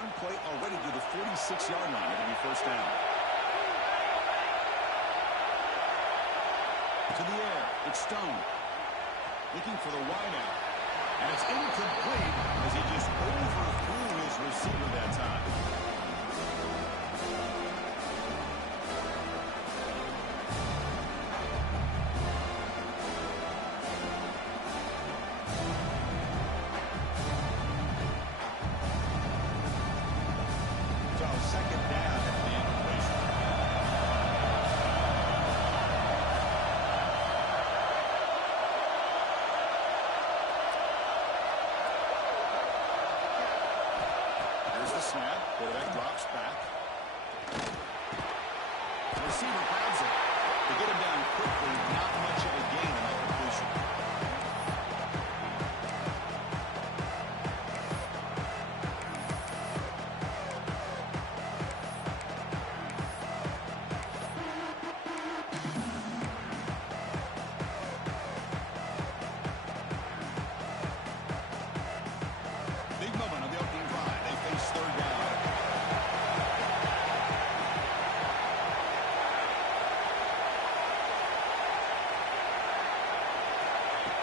One play already to the 46-yard line. It'll be first down. To the air. It's Stone. Looking for the wideout. And it's incomplete as he just overthrew his receiver that time. Second down at the incompletion. Here's the snap. Quarterback drops back. The receiver grabs it. They get him down quickly. Not much of a gain in that completion. Big moment on the opening drive. They face third down.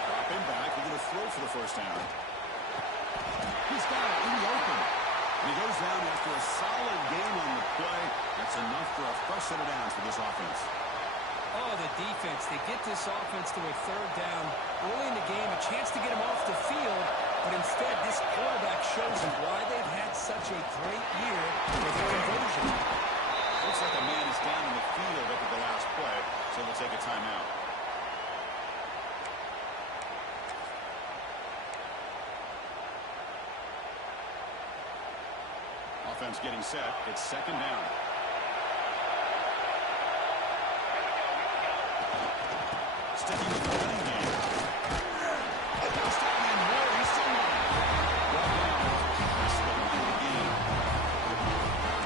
Dropping back. We're going to throw for the first down. He's got it in the open. And he goes down after a solid game on the play. That's enough for a fresh set of downs for this offense. Oh, the defense. They get this offense to a third down early in the game, a chance to get him off the field, but instead this quarterback shows them why they've had such a great year with their conversion. Looks like a man is down in the field after the last play, so they'll take a timeout. Offense getting set. It's second down. Sticking with the running game. He's still in more. He's still running. Well down. That's the run of the game.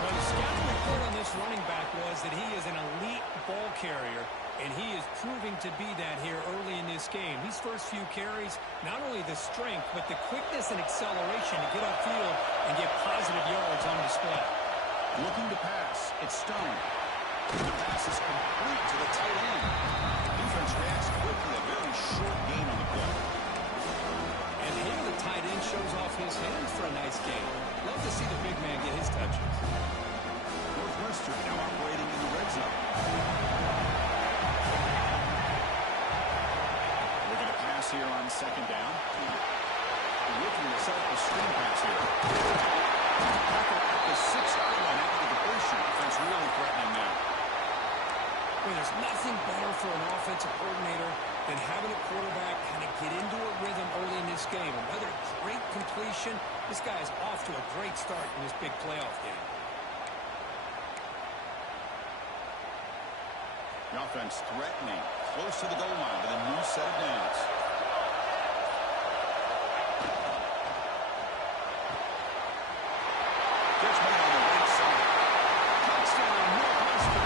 Well, the scouting report on this running back was that he is an elite ball carrier, and he is proving to be that here early in this game. These first few carries, not only the strength, but the quickness and acceleration to get upfield and get positive yards on display. Looking to pass. It's Stone. The pass is complete to the tight end. Defense reacts quickly. A very short gain on the play. And here the tight end shows off his hands for a nice game. Love to see the big man get his touches. Northwestern now operating in the red zone. We're going to pass here on second down. Looking to set up a screen pass here. Tackle at the 6-yard line after the completion. Offense really threatening now. Well, there's nothing better for an offensive coordinator than having a quarterback kind of get into a rhythm early in this game. Another great completion. This guy is off to a great start in this big playoff game. The offense threatening, close to the goal line with a new set of downs. Catch made on the right side. Touchdown, Northwestern,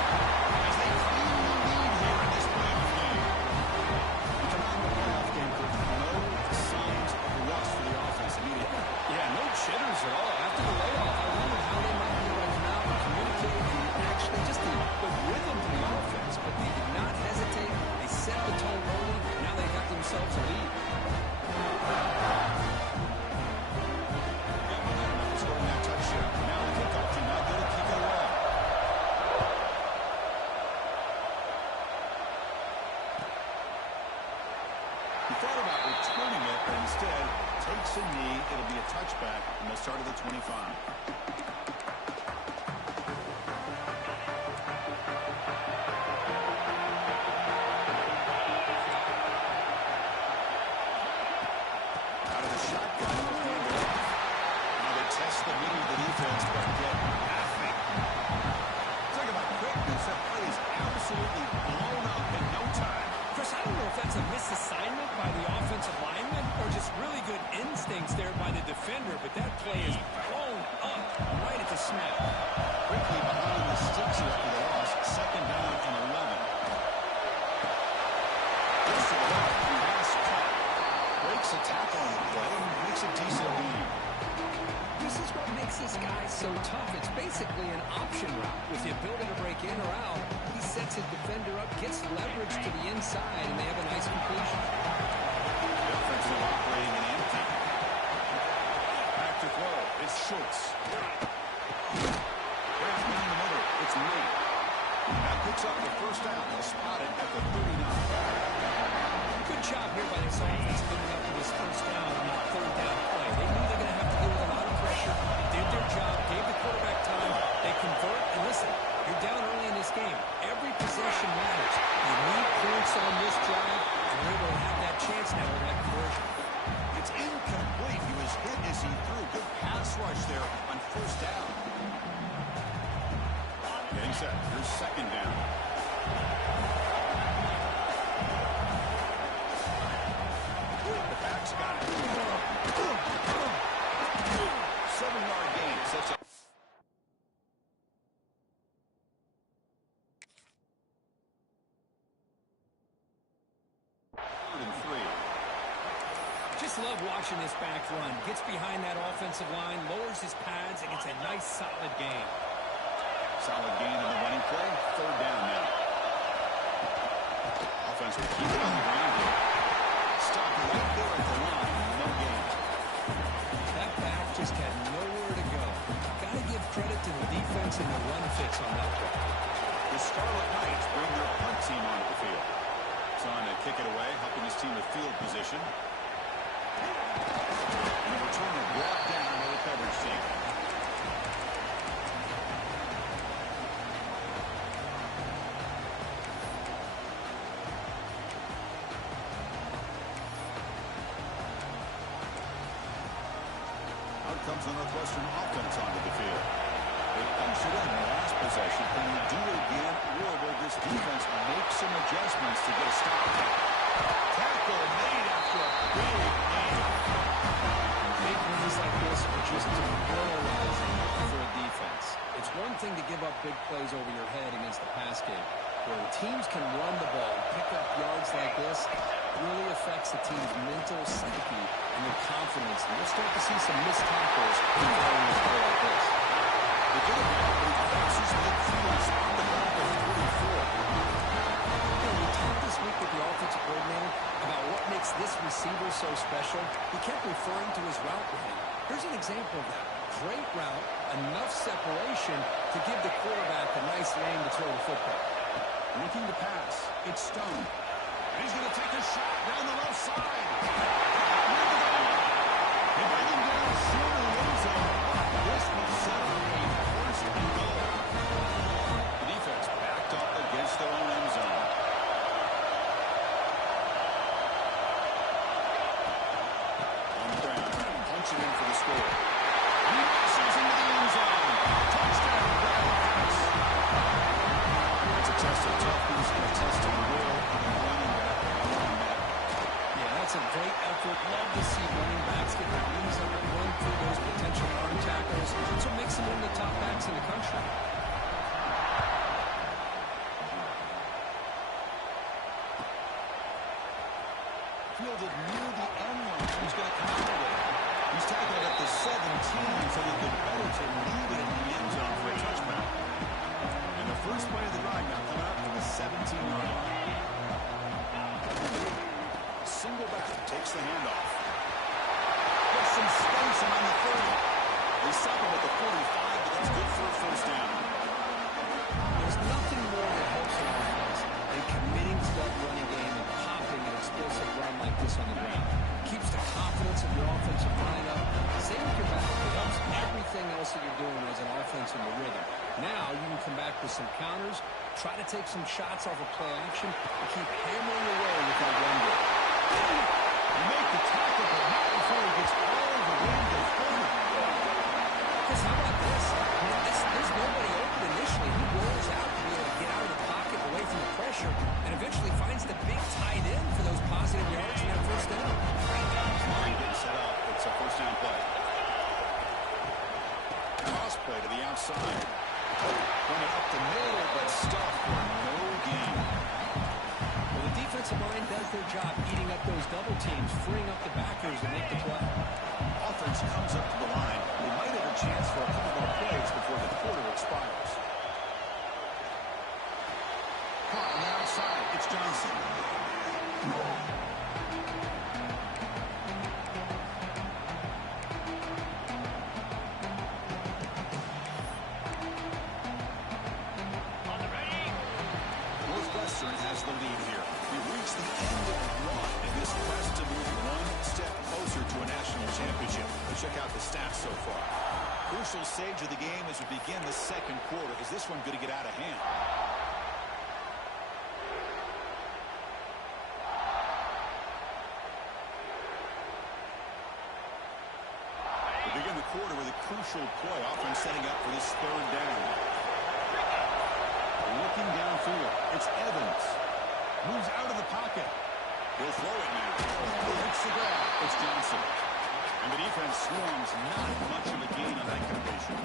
as they claim the lead here in this playoff game. You come out of the playoff game, Coach, no signs of rust for the offense immediately. Yeah, no jitters at all. After the layoff, I wondered how they might be running out and communicating and actually just the rhythm to the offense. But they did not hesitate. They set the tone early. Now they got themselves a lead. Got momentum after scoring that touchdown. Now the kickoff team out there to kick it away. He thought about returning it, but instead takes a knee. It'll be a touchback, and they'll start at the 25. But that play is blown up right at the snap. Quickly behind the sticks here after the loss. Second down and 11. Gets to the left. Pass cut. Breaks a tackle on the play and makes a decent lead. This is what makes this guy so tough. It's basically an option route with the ability to break in or out. He sets his defender up, gets leverage to the inside, and they have a nice completion. The offensive operating in empty. Back to throw. It's Schultz. There's down the middle. It's Lee. That picks up the first down. They'll spot it at the 39. Good job here by this offense getting up to this first down on that third down play. They knew they're going to have to deal with a lot of pressure. Did their job, gave the quarterback time. They convert, and listen, you're down early in this game. Every possession matters. You need points on this drive, and you're able to have that chance now with that conversion. It's incomplete. He was hit as he threw. Good pass rush there on first down. Getting set. Here's second down. The back's got it. 7-yard gain. Sets up. Third and 3. Just love watching this back run. Gets behind that offensive line, lowers his pads, and it's a nice, solid gain. Solid gain on the running play. Third down now. Offense will keep it on the ground here. Stop right there at the line. No gain. That back just had nowhere to go. Got to give credit to the defense and the run fits on that play. The Scarlet Knights bring their punt team onto the field. Trying to kick it away, helping his team with field position. And the returner brought down by the coverage team. Out comes the Northwestern offense onto the field. They punched it in the last possession. Can you do it again, or will this defense make some adjustments to get a stop? Tackle made after a big game. Big runs like this are just demoralizing for a defense. It's one thing to give up big plays over your head against the pass game. Where teams can run the ball and pick up yards like this, it really affects the team's mental psyche and their confidence. And we'll start to see some missed tackles in a play like this. The good news passes midfield on the back of 44. We talked this week with the offensive coordinator about what makes this receiver so special. He kept referring to his route running. Here's an example of that. Great route, enough separation to give the quarterback a nice lane to throw the football. Looking to pass. It's Stone. He's going to take a shot down the left side. They bring him down short of the end zone. This will set up a first and goal. The defense backed up against their own end zone. On the ground, trying to punch it in for the score. He rushes into the end zone. Touchdown, Wildcats. It's a test of toughness and a test of will of the running back. Yeah, that's a great effort. Love to see running backs get their knees up and run through those potential arm tackles. That's what makes them one of the top backs in the country. Fielded near the end line. He's going to come out with it. He's tackled at the 17, so he could better to leave it in the end zone for a touchdown. And the first play of the drive now coming up from the 17-yard line. Single back takes the handoff. Gets some space on the 30. They stop him at the 45, but that's good for a first down. There's nothing more that helps an offense than committing to that running game and popping an explosive run like this on the ground. Keeps the confidence of your offensive line up. Same with your back. It helps everything else that you're doing as an offense in the rhythm. Now you can come back with some counters, try to take some shots off of play action, and keep hammering away with that run game. You make the tackle, but not before he gets all the way to the corner. Because how about this? There's nobody open initially. He rolls out to be able to get out of the pocket away from the pressure and eventually finds the big tight end for those positive yards in that first down. Line getting set up. It's a first down play. Cross play to the outside. Running up the middle, but stuffed for no gain. Well, the defensive line does their job eating up those double teams, freeing up the backers to make the play. Offense comes up to the line. They might have a chance for a couple more plays before the quarter expires. Caught on the outside. It's Johnson. Northwestern has the lead here. We've reached the end of one in this quest to move one step closer to a national championship. Let's check out the stats so far. Crucial stage of the game as we begin the second quarter. Is this one going to get out of hand? We begin the quarter with a crucial play, often setting up for this third down. Looking downfield, it's Evans. Moves out of the pocket. He'll throw it now. Hits the ground. It's Johnson. And the defense swarms, not much of a gain on that completion.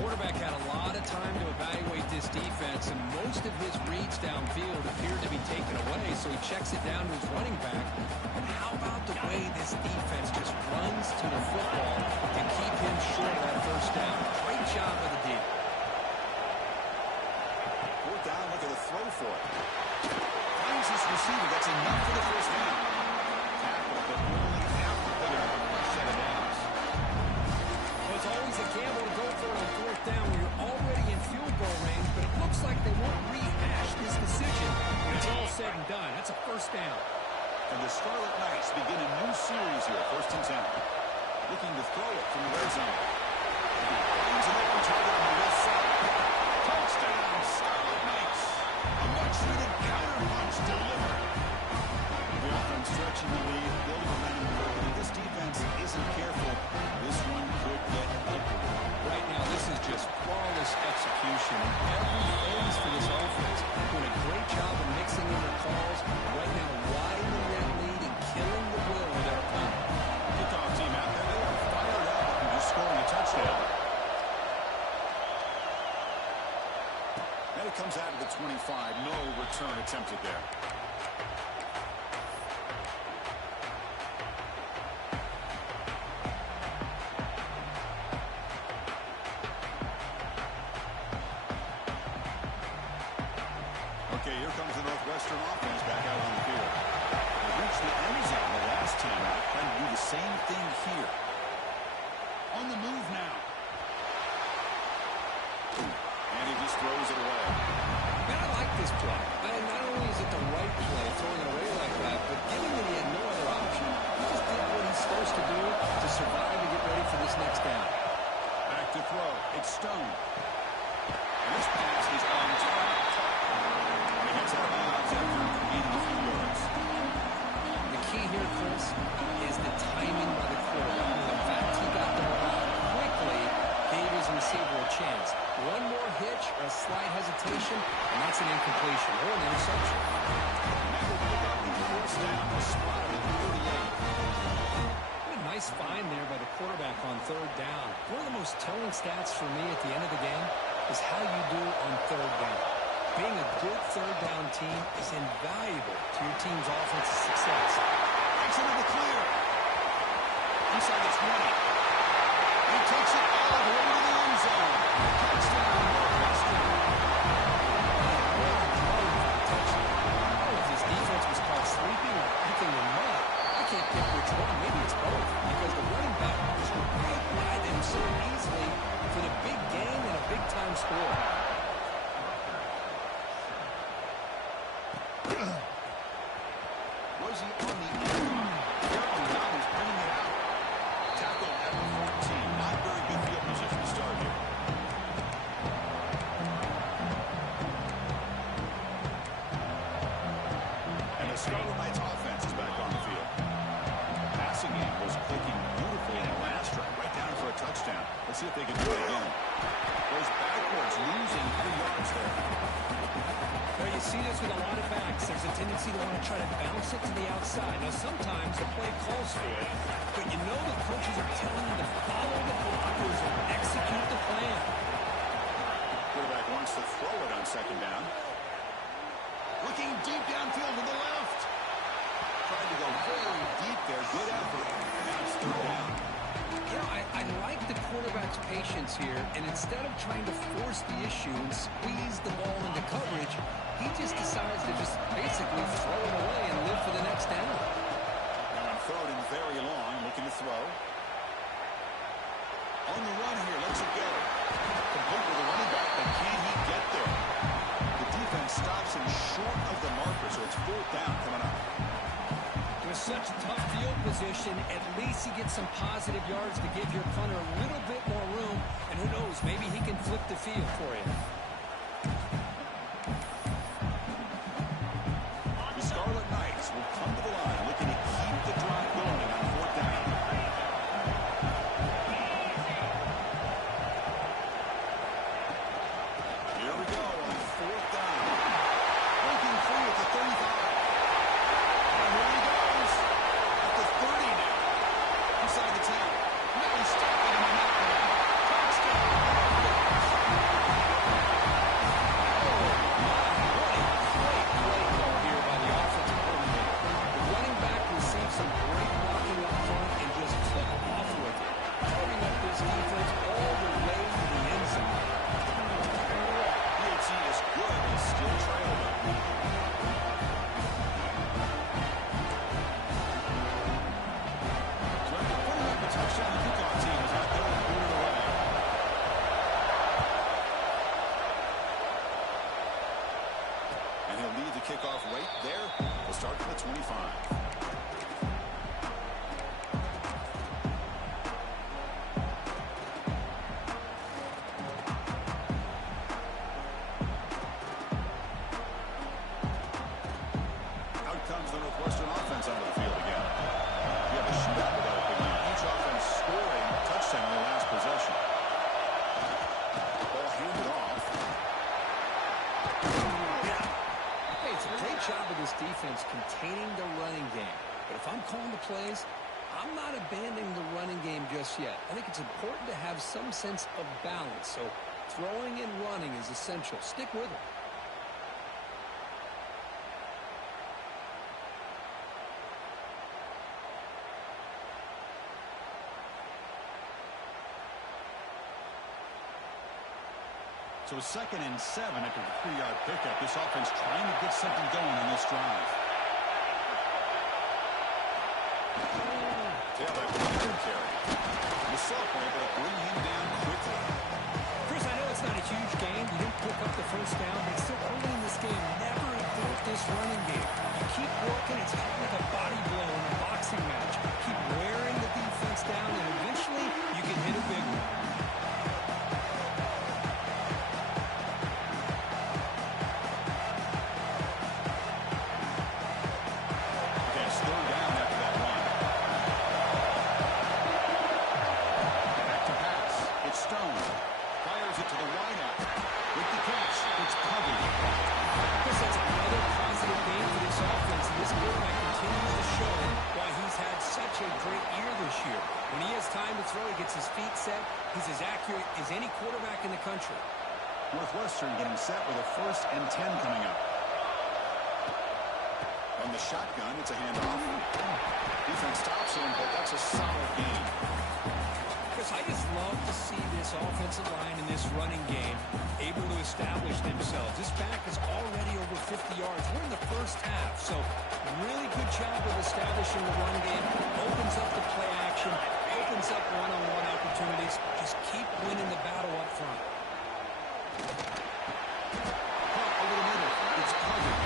Quarterback had a lot of time to evaluate this defense, and most of his reads downfield appeared to be taken away, so he checks it down to his running back. And how about the way this defense just runs to the football to keep him short of that first down? Great job of the D. Fourth down, look at the throw for it. Finds his receiver. That's enough for the first down. Tackle, but only after picking up a first set of downs. Well, it's always a gamble to go for it on fourth down when you're already in field goal range, but it looks like they won't rehash this decision when it's all said and done. That's a first down. And the Scarlet Knights begin a new series here, 1st and 10. Looking to throw it from the red zone. Finds an open target on the left side. Touchdown, Scarlet Knights. A much-needed counter-punch delivered. The offense stretching the lead, building momentum quickly. This defense isn't careful. This one could get ugly. Right now, this is just flawless execution. Every phase for this offense doing a great job of mixing in their calls. Right now, widening that lead and killing the will of their opponent. Kickoff team out there. They are fired up and just scoring a touchdown. And it comes out of the 25. No return attempted there. Okay, here comes the Northwestern offense back out on the field. They reached the end zone the last time out, trying to do the same thing here. On the move now. And he just throws it away. Man, I like this play. Not only is it the right play, throwing it away like that, but given that he had no other option, he just did what he's supposed to do to survive and get ready for this next down. Back to throw. It's Stone. And this pass is on target. And he gets out of bounds after gaining a few yards. The key here, Chris, is the timing by the quarterback. The fact he got the ball out quickly gave his receiver a chance. One more hitch or a slight hesitation, and that's an incompletion or an interception. Now we'll pick up the first down, spot at the 38. What a nice find there by the quarterback on third down. One of the most telling stats for me at the end of the game is how you do on third down. Being a good third down team is invaluable to your team's offensive success. Takes it in the clear. Inside the 20. He takes it all the way to the end zone. Touchdown, Northwestern. If this defense was caught sleeping or picking them up, I can't pick which one. Maybe it's both, because the running back was right by them so easily for the big game and a big-time score. Was he on the end? Careful now, he's bringing it out. Tackle at the 14. Not very good field position to start here. And the Scarlet Knights offense is back on the field. Passing game was clicking beautifully in that last drive, right down for a touchdown. Let's see if they can do it again. Goes backwards, losing 3 yards there. Well, you see this with a lot of backs. There's a tendency to want to try to bounce it to the outside. Now, sometimes the play calls for it, but you know the coaches are telling them to follow the blockers and execute the plan. Quarterback wants to throw it on second down. Looking deep downfield to the left. Tried to go very deep there. Good effort. Now it's third down. I like the quarterback's patience here, and instead of trying to force the issue and squeeze the ball into coverage, he just decides to just basically throw it away and live for the next down. Now on third and very long, looking to throw. On the run here, lets it go. Complete with the running back, but can he get there? The defense stops him short of the marker, so it's fourth down coming up. With such tough field position, at least he gets some positive yards to give your punter a little bit more room, and who knows, maybe he can flip the field for you. The Scarlet Knights will come to the line looking to keep the drive going on fourth down. Here we go on fourth down. Breaking free at the 35. And here he goes. At the 30 now. Inside the 10. Now he's stopping him on that one. Touchdown. Oh, what a great play call here by the offensive coordinator. The running back received some great blocking up front and just took off with it, carving up this defense all the way to the end zone. UNC is good. They still trail them. So after putting up a touchdown, the kickoff team is out there and putting it away. And he'll lead the kickoff right there. We'll start from the 25. Out comes the Northwestern offense onto the field again. We have a shootout developing now. Each offense scoring a touchdown in the last possession. Ball handed off. Hey, it's a great job of this defense containing the running game. But if I'm calling the plays, I'm not abandoning the running game just yet. I think it's important to have some sense of balance. So throwing and running is essential. Stick with it. So a 2nd and 7 after the 3-yard pickup. This offense trying to get something going in this drive. Tailback with a good carry. The sophomore able to bring him down quickly. Chris, I know it's not a huge game. You didn't pick up the first down, but still early in this game, never abort this running game. You keep working. It's kind of like a body blow in a boxing match. Keep wearing the defense down, and eventually you can hit a big one. Okay, it's third down after that run. Back to pass. It's Stone. Fires it to the wideout. With the catch, it's covered. Chris, that's another positive game for this offense. And this quarterback continues to show why he's had such a great year this year. When he has time to throw, he gets his feet set. He's as accurate as any quarterback in the country. Northwestern getting set with a 1st and 10 coming up. On the shotgun, it's a handoff. Defense stops him, but that's a solid gain. Chris, I just love to see this offensive line in this running game able to establish themselves. This back is already over 50 yards. We're in the first half, so really good job of establishing the run game. Opens up the play action, opens up one-on-one opportunities. Just keep winning the battle up front. Caught over the middle. It's covered.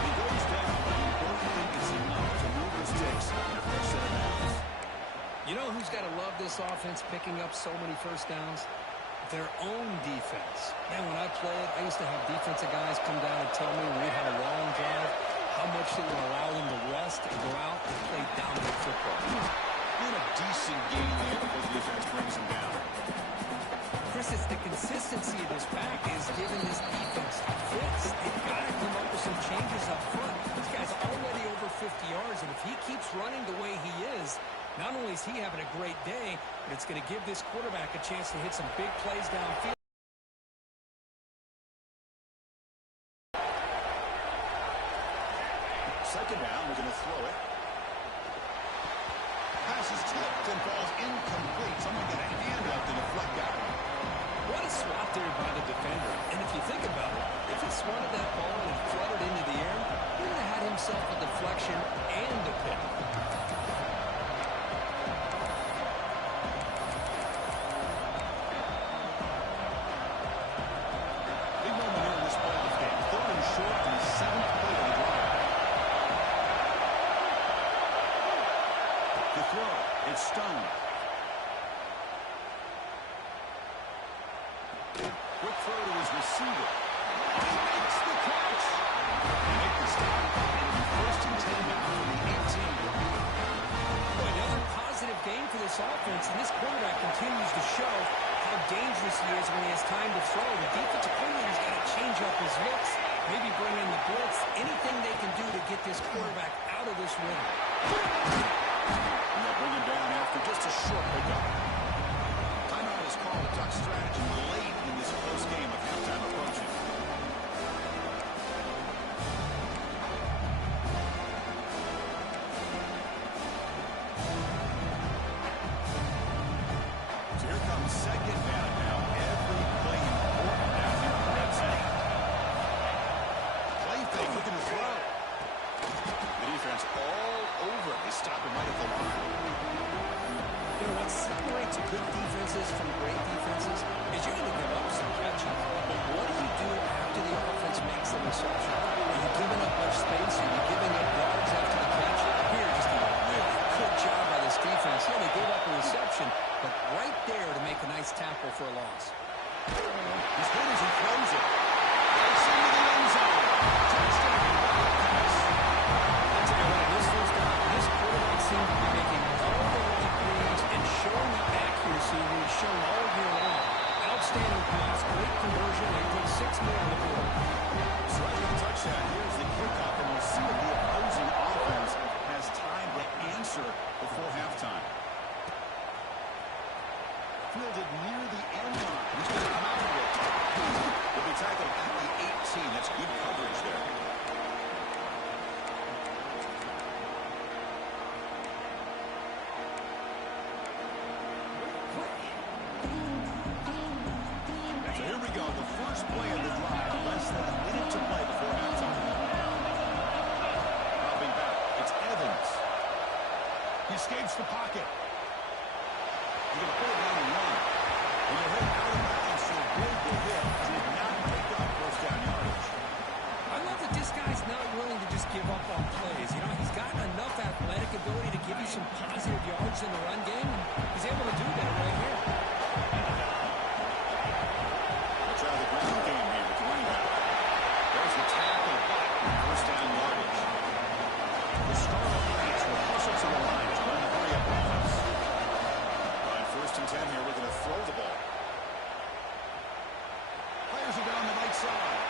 He goes down, but the important thing is enough to move the sticks in a first set of downs. You know who's got to love this offense picking up so many first downs? Their own defense. Man, when I played, I used to have defensive guys come down and tell me when we had a long drive how much it would allow them to rest and go out and play dominant football. Doing a decent game there before the defense brings him down. Chris, it's the consistency of this back is giving this defense fits. They've got to come up with some changes up front. This guy's already over 50 yards, and if he keeps running the way he is, not only is he having a great day, but it's going to give this quarterback a chance to hit some big plays downfield. Second down, we're going to throw it. Pass pass is tipped and falls incomplete. Someone got a hand up to deflect that one. What a swat there by the defender. And if you think about it, if he swatted that ball and fluttered into the air, he would have had himself a deflection and a pick. Big moment here in this playoff game. Third and short on the 7th play of the drive. The throw. It's Stone. Quick throw to his receiver. He makes the catch. They make the stop. It'll be first and 10 now from the 18. Boy, another positive game for this offense, and this quarterback continues to show how dangerous he is when he has time to throw. The defensive coordinator's got to change up his looks, maybe bring in the blitz, anything they can do to get this quarterback out of this rhythm. And they'll bring him down after just a short pickup. Timeout is called. Duck strategy late in this close game of halftime approaching. So here comes second down now. Every play important down here in the red zone. Play fake looking to throw. The defense all over it. They stop him right at the line. You know, what separates good defenses from great defenses is you're going to give up some catches. But what do you do after the offense makes the reception? Are you giving up much space? Are you giving up yards after the catch? Here, just a really good job by this defense. Yeah, they gave up a reception, but right there to make a nice tackle for a loss. He's good as he throws it. Gets into the end zone. Touchdown. I'll tell you what, this first down, this quarterback seemed to be making all the right reads and showing the accuracy that he's shown all year long. Outstanding pass, great conversion. They put 6 more on the board. So right on the touchdown, here's the kickoff, and we'll see if the opposing offense has time to answer before halftime. Fielded near the end line. He's going to come out with it. He'll be tackled at the 18. That's good coverage there. So here we go. The first play of the drive. Less than a minute to play before halftime. Dropping back. It's Evans. He escapes the pocket. He's going to pull it down and run. And he'll hit out of bounds, so big the hit. Did not pick up first down yardage. I love that this guy's not willing to just give up on plays. You know, he's got enough athletic ability to give you some positive yards in the run game. He's able to do that right here. Let's try the ground game here with the running back. There's the tackle back. First down yardage. The Scarlet Knights will hustle to the line to run the hurry-up offense. On first and 10 here, we're going to throw the ball. Players are down the right side.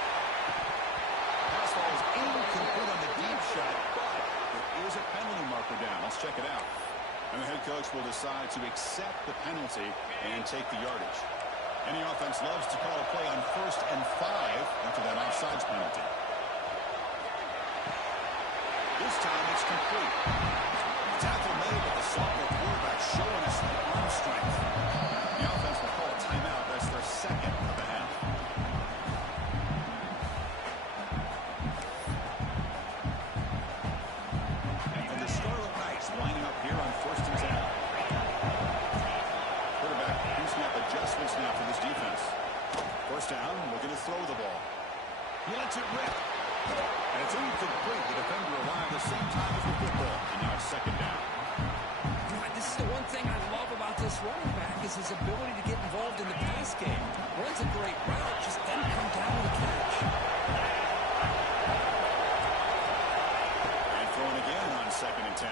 Pass falls incomplete on the deep shot, but there is a penalty marker down. Let's check it out. And the head coach will decide to accept the penalty and take the yardage. Any offense loves to call a play on 1st and 5 after that offsides penalty. This time it's complete. Tackle made, but the sophomore quarterback showing us the arm strength. The offense will call a timeout. That's their second of the half. And the Scarlet Knights lining up here on 1st and 10. Quarterback using up adjustments now for this defense. First down, we're going to throw the ball. He lets it rip. And it's incomplete. The defender arrived the same time as the football. And now it's second down. This is the one thing I love about this running back is his ability to get involved in the pass game. Runs a great route, just doesn't come down with a catch. And throwing again on 2nd and 10.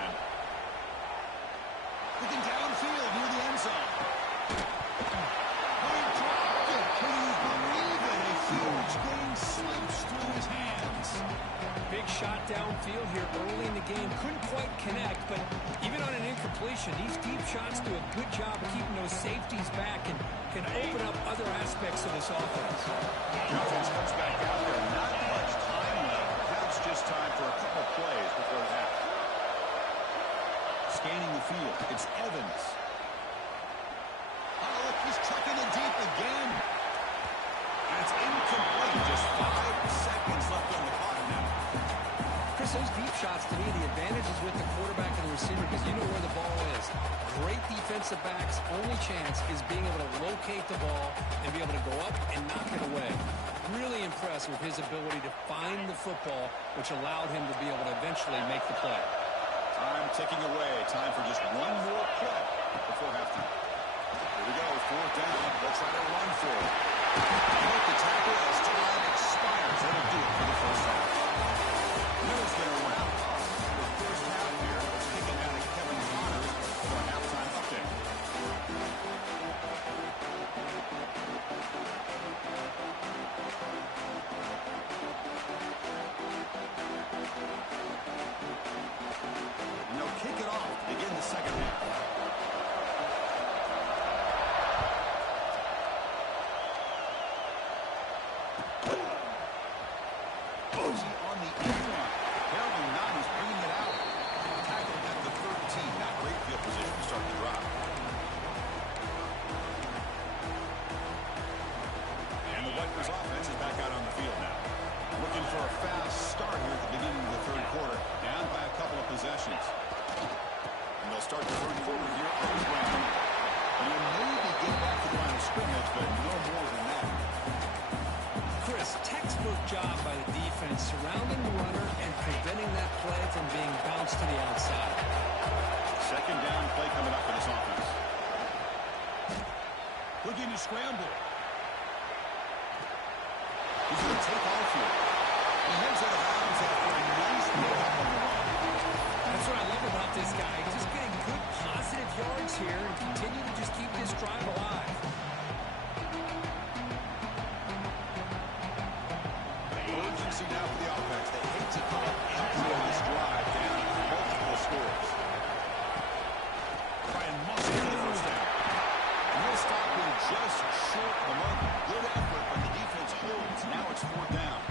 Looking downfield near the end zone. Oh, he dropped it. Can you believe it? A huge gain slips through his hands. Big shot downfield here early in the game. Couldn't quite connect, but even on an incompletion, these deep shots do a good job of keeping those safeties back and can open up other aspects of this offense. The offense comes back out there. Not much time left. Perhaps just time for a couple plays before the half. Scanning the field. It's Evans. Oh, look, he's trucking it deep again. And it's incomplete. Just 5 seconds left on the clock now. Chris, those deep shots, to me, the advantage is with the quarterback and the receiver because you know where the ball is. Great defensive backs, only chance is being able to locate the ball and be able to go up and knock it away. Really impressed with his ability to find the football, which allowed him to be able to eventually make the play. Time ticking away. Time for just one more play before halftime. Here we go, 4th down. They'll try to run for it. Make the tackle as time expires. That'll do it for the first half. Mills going to wrap up the first half here. Let's kick it down to Kevin Connors for a halftime update. And they'll kick it off to begin the second half. Posey on the end line. Apparently not. He's bringing it out. Tackled at the 13. Not great field position to start the drive. And the Rutgers offense is back out on the field now. Looking for a fast start here at the beginning of the third quarter. Down by a couple of possessions. And they'll start the third quarter here on the ground. And you'll maybe get back to the line of scrimmage, but no more than that. Chris, textbook job by the defense surrounding the runner and preventing that play from being bounced to the outside. Second down play coming up for this offense. Looking to scramble. He's going to take off here. He heads out of bounds after a nice pickup on the run. That's what I love about this guy. He's just getting good positive yards here and continue to just keep this drive alive. Urgency now for the offense. They hate to come up empty on this drive down multiple scores. Try and muscle for the first down. And they'll stop him just short of the mark. Good effort, but the defense holds. Now it's 4th down.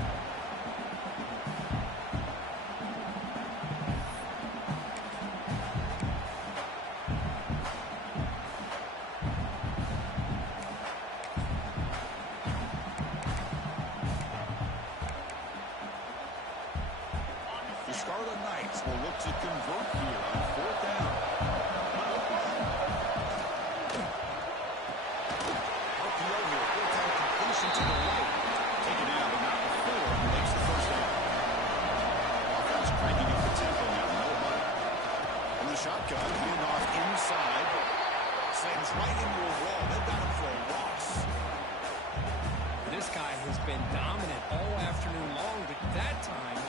The Scarlet Knights will look to convert here on 4th down. RPO here, 4th completion to the right. Take it down, but not before it makes the first down. Offense cranking up the tempo now, no money. From the shotgun, handoff inside. Sends right into a wall. They've got him for a loss. This guy has been dominant all afternoon long, but that time,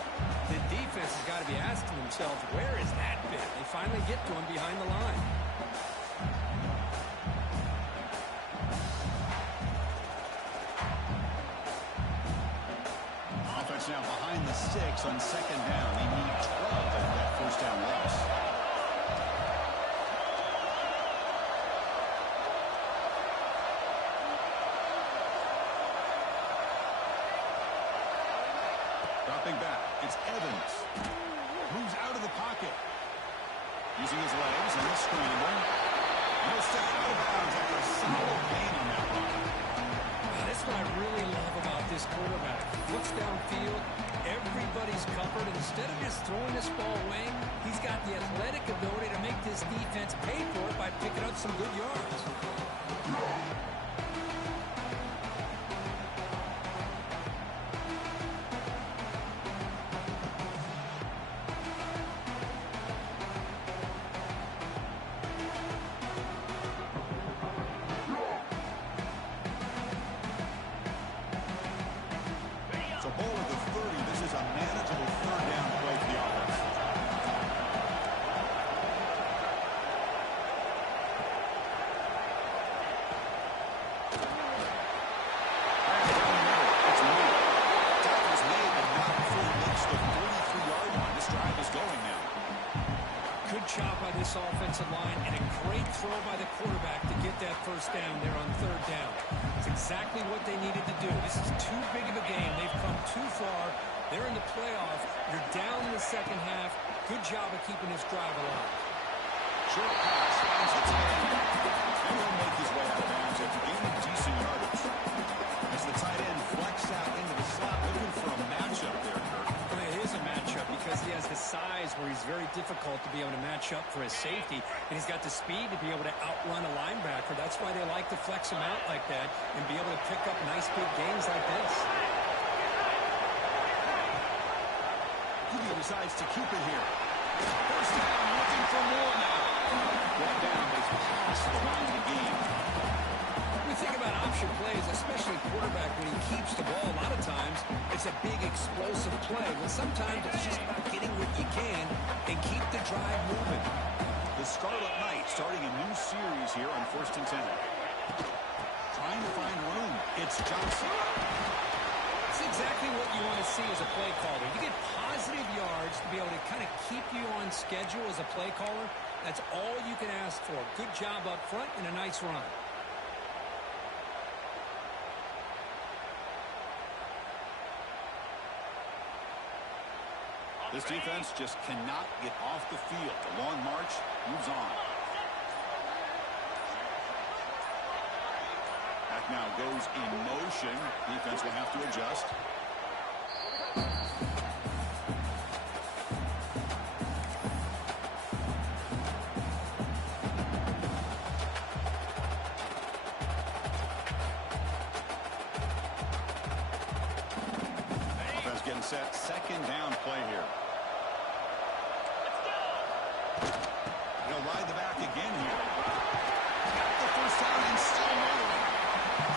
the defense has got to be asking themselves, where is that bit? They finally get to him behind the line. Offense now behind the 6 on 2nd down. They need 12 at that first down loss. Dropping back, it's Evans. Moves out of the pocket. Using his legs and the scramble. And he'll step out of bounds after a solid gain on that run. That's what I really love about this quarterback. Looks downfield, everybody's covered. Instead of just throwing this ball away, he's got the athletic ability to make this defense pay for it by picking up some good yards. So ball at the 30. This is a manageable 3rd down play for the offense. It's made. Tackle's made, but not before he makes the 43-yard line. This drive is going now. Good job by this offensive line and a great throw by the quarterback to get that first down there on 3rd down. It's exactly what they needed to do. This is too big of a game. They've come too far. They're in the playoff. You're down in the second half. Good job of keeping this drive alive. Short pass finds the tight end. And he'll make his way out of bounds after gaining decent yardage. As the tight end flex out into the slot, looking for a matchup there, Kirk. Well, it is a matchup because he has the size where he's very difficult to be able to match up for his safety, and he's got the speed to be able to outrun a linebacker. That's why they like to flex him out like that and be able to pick up nice big gains like this. He decides to keep it here. First down, looking for more now. Brought down, but it's past the line of the game. When we think about option plays, especially quarterback, when he keeps the ball, a lot of times it's a big explosive play. But sometimes it's just about getting what you can and keep the drive moving. The Scarlet Knights starting a new series here on 1st and 10. Trying to find room. It's Johnson. It's exactly what you want to see as a play caller. You get positive yards to be able to kind of keep you on schedule as a play caller. That's all you can ask for. Good job up front and a nice run. This defense just cannot get off the field. The long march moves on. Back now goes in motion. Defense will have to adjust. Offense getting set. Second down play here. He'll ride the back again here. Got the first down and still moving.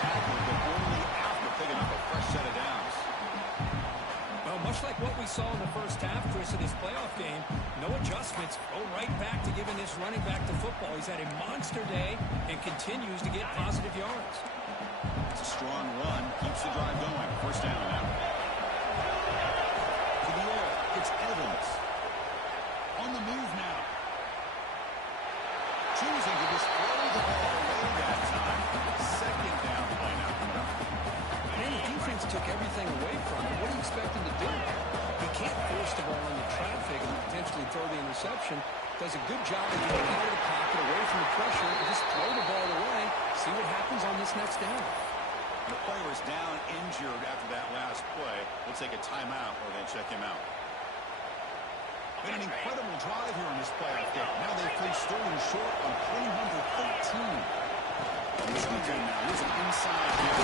Tackled, but only after picking up a fresh set of downs. Well, much like what we saw in the first half, Chris, of this playoff game, no adjustments. Go right back to giving this running back to football. He's had a monster day and continues to get positive yards. It's a strong run. Keeps the drive going. First down now. To the air. It's Evans. On the move now. Choosing to just throw the ball away that time. Second down play now coming up. And the defense took everything away from him. What do you expect him to do? He can't force the ball into traffic and potentially throw the interception. Does a good job of getting out of the pocket, away from the pressure, and just throw the ball away. See what happens on this next down. The player is down injured after that last play. We'll take a timeout or then check him out. Been an incredible drive here in this playoff game. Now they've placed Sterling short on play number 13. Shotgun now. Here's an inside here.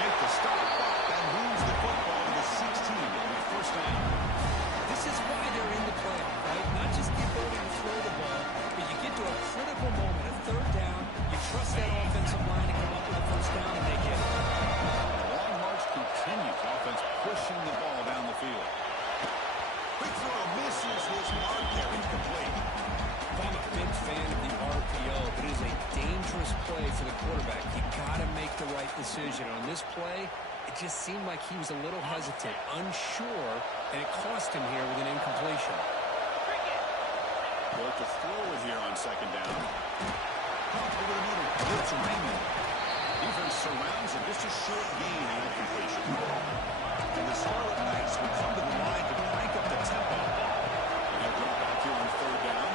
Make the stop. That moves the football to the 16. And the first down. This is why they're in the playoff, right? Not just the ability to throw the ball, but you get to a critical moment, a third down. You trust that offensive line to come up with a first down, and they get it. The long march continues. Offense pushing the ball down the field. Big throw misses his mark there. Incomplete. I'm a big fan of the RPO, but it is a dangerous play for the quarterback. You got to make the right decision. On this play, it just seemed like he was a little hesitant, unsure, and it cost him here with an incompletion. Work to throw it here on second down. Pump over the middle. It's Raymond. Defense surrounds him. Just a short gain and incompletion. And the Scarlet Knights will come to the line to crank up the tempo. And they'll drop back here on third down.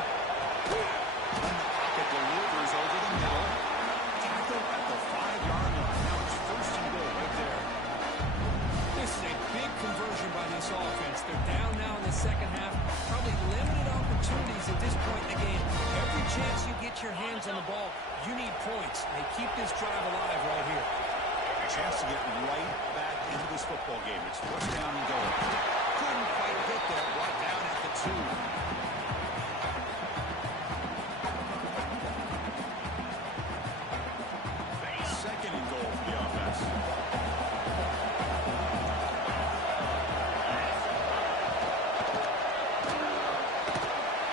And the pocket delivers over the middle. Tackle at the 5-yard line. Now it's first and goal right there. This is a big conversion by this offense. They're down now in the second half. Probably limited opportunities at this point in the game. Every chance you get your hands on the ball, you need points. They keep this drive alive right here. A chance to get right back into this football game. It's first down and goal. Couldn't quite get there. Brought down at the 2. Second and goal for the offense.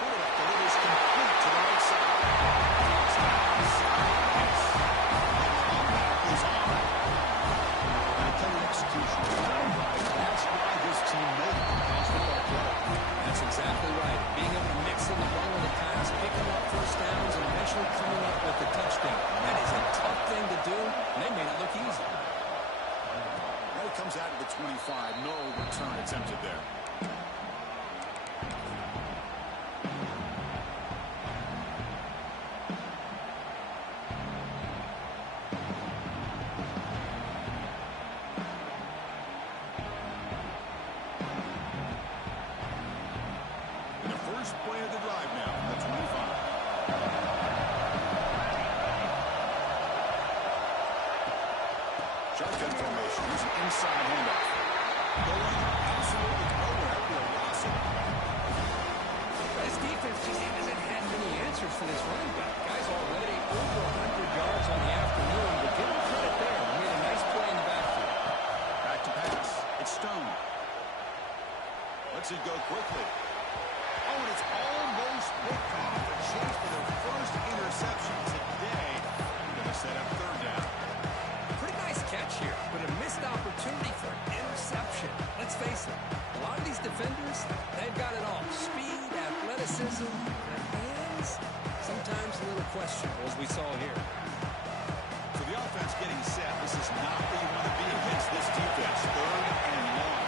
Quarterback delivers complete to the right side. It's outside. Yes. Comeback is on. Military execution. That's why this team made it as football play. That's exactly right. Being able to mix in the run with the pass, picking up first downs, and eventually coming up with the touchdown. That is a tough thing to do, and they made it look easy. Now it comes out of the 25. No return attempted there. Shotgun formation. Here's an inside handoff. Going absolutely nowhere. Rossi. This defense just hasn't had many answers for this running back. Guy's already over 100 yards on the afternoon, but give him credit there. He made a nice play in the backfield. Back to pass. It's Stone. Lets it go quickly. Oh, and it's almost picked off. A chance for their first interception today. Going to set up third down. Pretty nice catch here, but a missed opportunity for an interception. Let's face it, a lot of these defenders, they've got it all. Speed, athleticism, and hands, sometimes a little questionable, as we saw here. So the offense getting set. This is not where you want to be against this defense. Third and long.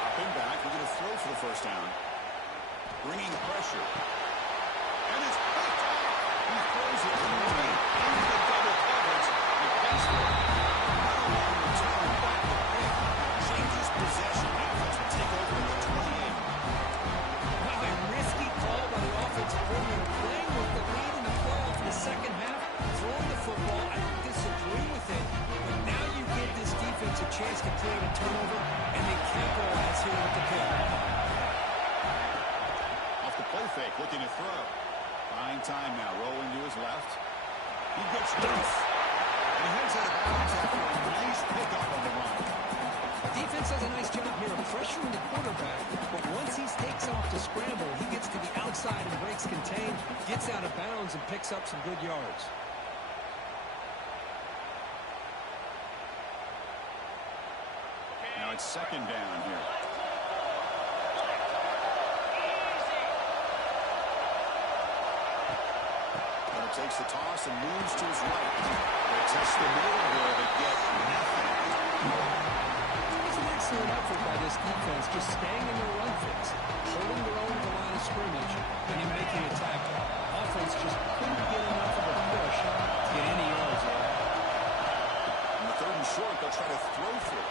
Dropping back. We're going to throw for the first down. Bringing pressure. And it's picked off. He throws it right into the double coverage. And basically, not a long return, but the pick changes possession. The offense will take over at the 28. Wow, a risky call by the offensive coordinator, playing with the lead in the playoff in the second half, throwing the football. I disagree with it, but now you give this defense a chance to create a turnover, and they capitalize here with the pick. Off the play fake, looking to throw. Buying time now, rolling to his left. He gets loose. And he heads out of bounds after a nice pickup on the run. Defense does a nice job here of pressuring the quarterback, but once he takes off to scramble, he gets to the outside and breaks contain, gets out of bounds, and picks up some good yards. Now it's second down here. Hunter takes the toss and moves to his right. They test the middle here to get nothing. It's an excellent effort by this defense, just staying in their run fits, holding their own to the line of scrimmage, and then making a tackle. Offense just couldn't get enough of a push to get any yards there. On the third and short, they'll try to throw through.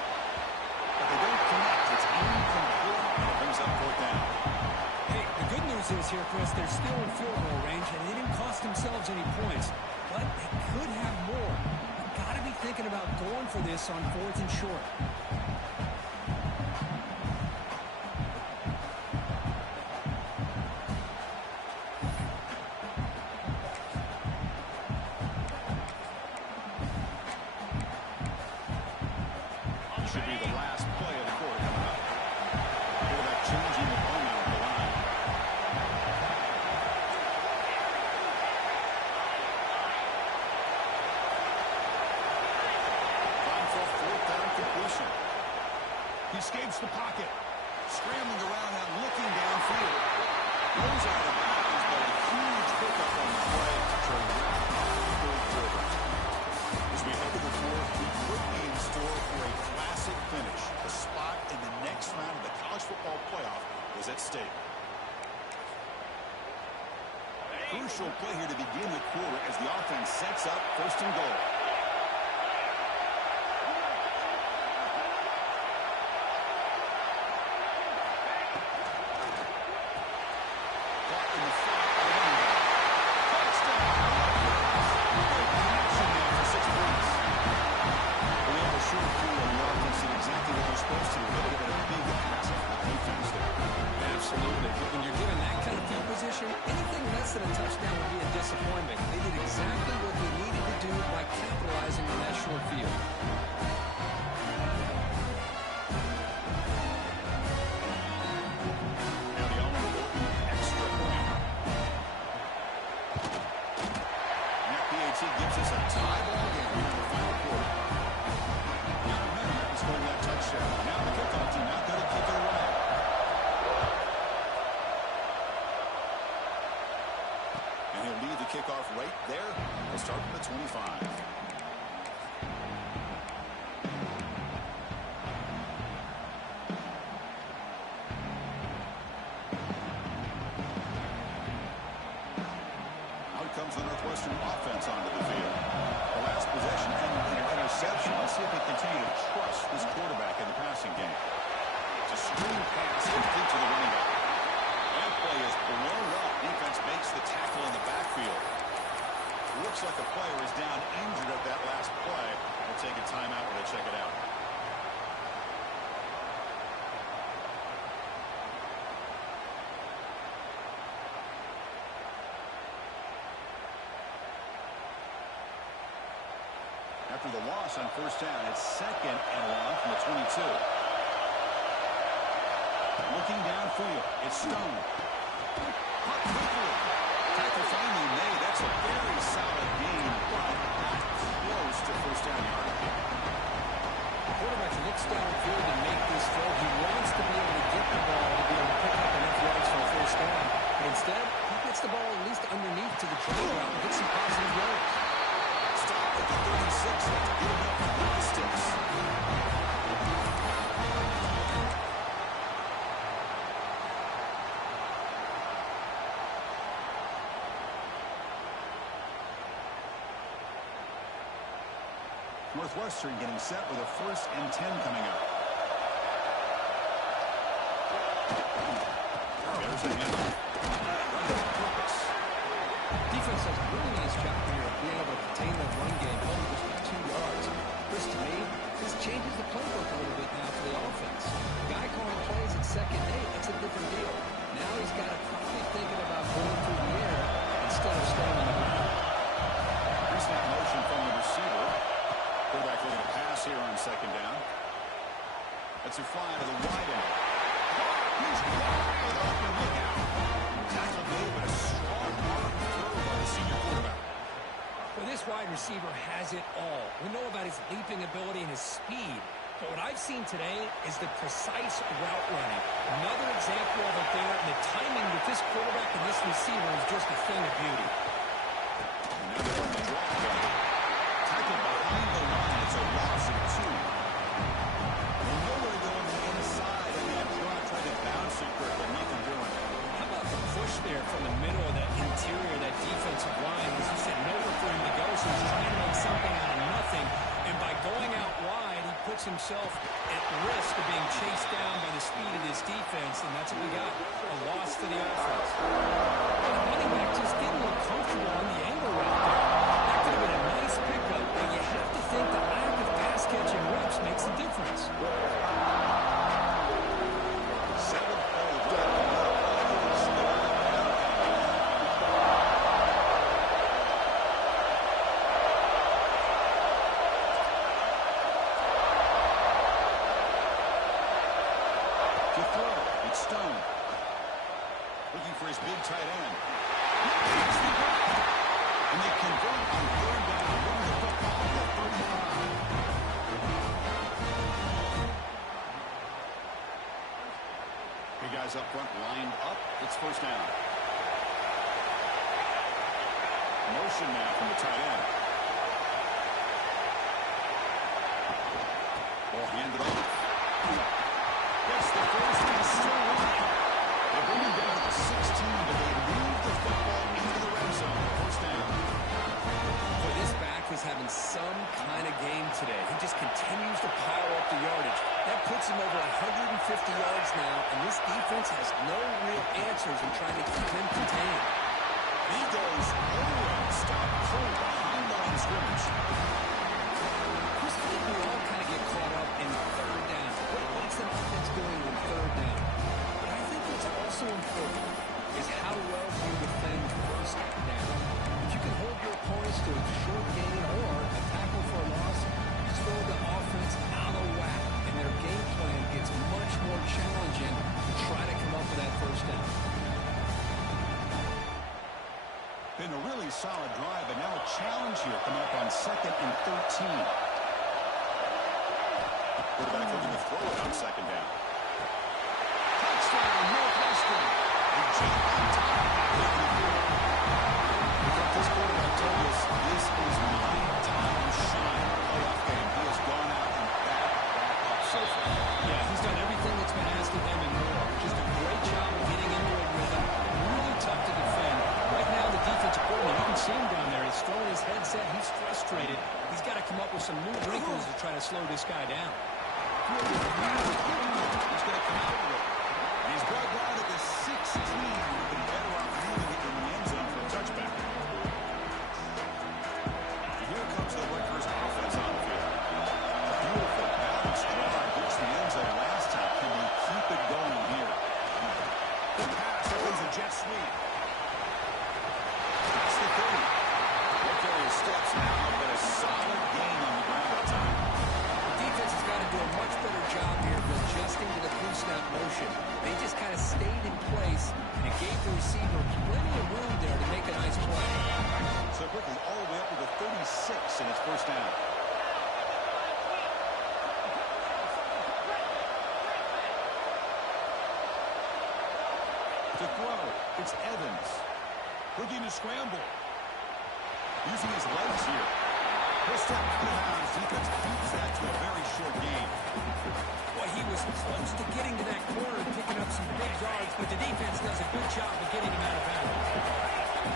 But they don't connect. It's incomplete. It brings up fourth down. Hey, the good news is here, Chris, they're still in field goal range, and they didn't cost themselves any points, but they could have more. You've got to be thinking about going for this on fourth and short. Should be the last play of the quarter coming up. Quarterback changing the opponent on the line. Time for a fourth down completion. He escapes the pocket. Scrambling around now, looking downfield. Goes out of bounds, but a huge pickup on the play to wrap up the third quarter. As we head to the fourth, we could be in store for a classic finish. A spot in the next round of the college football playoff is at stake. Crucial play here to begin the quarter as the offense sets up first and goal. Caught in the flat by the running back. Touchdown! Good connection there for 6 points. We have a short field on the offense and exactly what they're supposed to do. They're going to be the pass off the defense there. Absolutely. But when you're given that kind of field position, anything less than a touchdown would be a disappointment. They did exactly what they needed to do by capitalizing after the loss on first down. It's 2nd and 1 from the 22. Looking downfield, it's Stone. Puck quickly. Tackle finally made. That's a very solid gain, but not close to first down yardage. The quarterback looks downfield to make this throw. He wants to be able to get the ball to be able to pick up enough yards for a first down. But instead, he gets the ball at least underneath to the drag route and gets some positive yards. Stop at the 36. That's good enough for the Sticks. Northwestern getting set with a 1st and 10 coming up. There's a handoff. Defense does a really nice job here of being able to contain that run game, only just for 2 yards. Chris, to me, this changes the playbook a little bit now for the offense. The guy calling plays at 2nd and 8, that's a different deal. Now he's got to probably thinking about going through the air instead of staying on the ground. Pre-snap motion from the receiver. Quarterback looking to pass here on 2nd down. That's a fly to the wide end. He's wide open. Look out. Tackle made, but a strong arm throw by the senior quarterback. Well, this wide receiver has it all. We know about his leaping ability and his speed. But what I've seen today is the precise route running. Another example of it there, and the timing with this quarterback and this receiver is just a thing of beauty. And now they're on the drop back. Tackle behind the line. It's a loss of 2. They know where to go on the inside, and that draw tried to bounce it, but nothing doing. How about the push there from the middle of that interior, that defensive line? As you said, nowhere for him to go, so he's trying to make something out of nothing. And by going out wide, he puts himself at risk of being chased down by the speed of this defense, and that's what we got, a loss to the offense. The running back just didn't look comfortable on the angle right there. That could have been a nice pickup, but you have to think the lack of pass-catching reps makes a difference. 7th play wrapping up. To throw, it's Stone. Looking for his big tight end. And they convert on 3rd down and run the football to the 35. Big guys up front lined up. It's first down. Motion now from the tight end. Ball handed off. Gets the first and still running. They bring him down to the 16, but they move the football into the red zone. First down. Boy, this back is having some kind of game today. He just continues to pile up the yardage. That puts him over 150 yards now, and this defense has no real answers in trying to keep him contained. He goes nowhere. Stop cold behind the line of scrimmage. Chris, I think we all kind of get caught up in 3rd down. What's the offense doing on 3rd down? But I think what's also important is how well you defend 1st down. If you can hold your opponents to a short gain or a tackle for a loss, you throw the offense out of whack, and their game plan gets much more challenging to try to come up with that 1st down. Been a really solid drive, but now a challenge here coming up on 2nd and 13. Quarterback looking to throw it on 2nd down. Touchdown, Northwestern. They jump on top. This quarterback told us this is my time to shine. Playoff game. He has gone out and backed that up so far. Yeah, he's done everything that's been asked of him and more. Just a great job of getting into a rhythm. Really tough to defend. Right now, the defensive coordinator, you can see him down there. He's throwing his headset. He's frustrated. He's got to come up with some new wrinkles to try to slow this guy down. He's going to come out with it. He's brought down at the 16. Been better off moving it in the end zone for a touchback. And here comes the Rutgers offense on the field. A beautiful balanced drive. Reached the end zone last time. Can we keep it going here? The pass opens a jet sweep. That's the 30. Rutgers steps out, but a solid gain on the ground. To throw, it's Evans. Looking to scramble. Using his legs here. He'll step out of bounds. Defense keeps that to a very short gain. Boy, he was close to getting to that corner and picking up some big yards, but the defense does a good job of getting him out of bounds.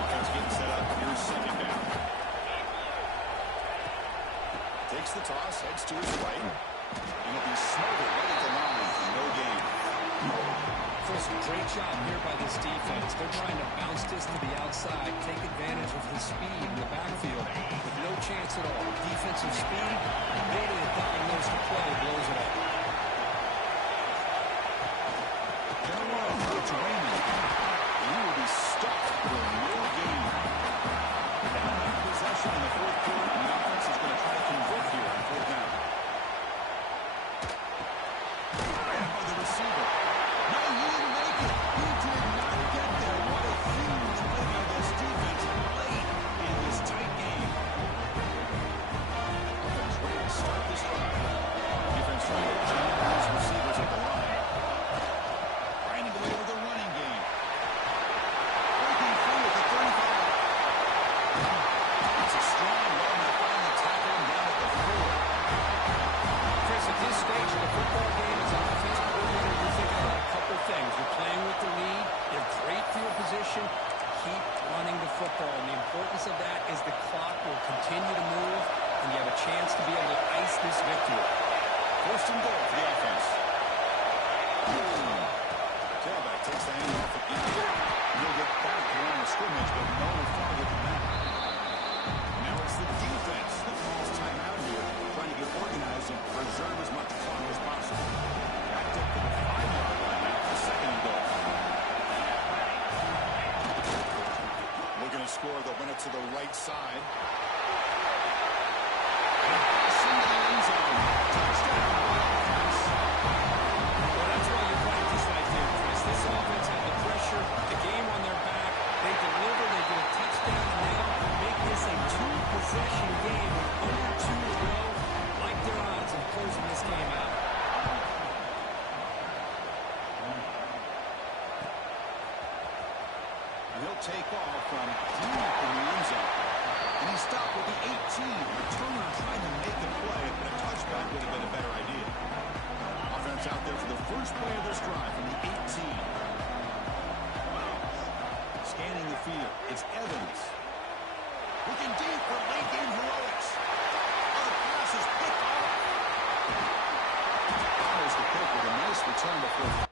Offense getting set up. Here's second down. Takes the toss, heads to his right. And it'll be smothered right at the line for no gain. Chris, great job here by this defense. They're trying to bounce this to the outside, take advantage of the speed in the backfield with no chance at all. Defensive speed, ability to diagnose the play, blows it up. Down low, it's Raymond. He will be stuck for no gain. Down that possession in the fourth quarter, and the offense is going to try to convert here on fourth down. And by the receiver. No, he didn't make it. He did not get there. What a huge play by this defense late in this tight game. Offense ready to start this drive. Defense trying to jam these receivers at the line. Trying to go over the running game. Breaking free at the 35. It's a strong run to finally tackle him down at the 4. Chris, at this stage of the football game as an offensive coordinator, you're thinking about a couple things. You're playing with the lead. You have great field position. Keep running the football. And the importance of that is the clock will continue to move, and you have a chance to be able to ice this victory. First and goal for the offense. Tailback takes the handoff again. He'll get back to the line of scrimmage, but no farther than that. Now it's the defense that calls timeout here, trying to get organized and preserve as much clock as possible. Backed up to the 5-yard line now for second and goal. Looking to score, they'll run it to the right side. Into the end zone. Touchdown. Well, that's why you practice right there, Chris. This offense had the pressure, the game on their back. They deliver, they get a touchdown, and now make this a two-possession game with under 2 to go. Like their odds of closing this game out. And he'll take off from deep in the end zone. And he stopped with the 18. Returner trying to make a play, but a touchback would have been a better idea. Offense out there for the first play of this drive from the 18. Scanning the field, it's Evans. Looking deep for late game heroics. Oh, the pass is picked off. Follows the pick with a nice return before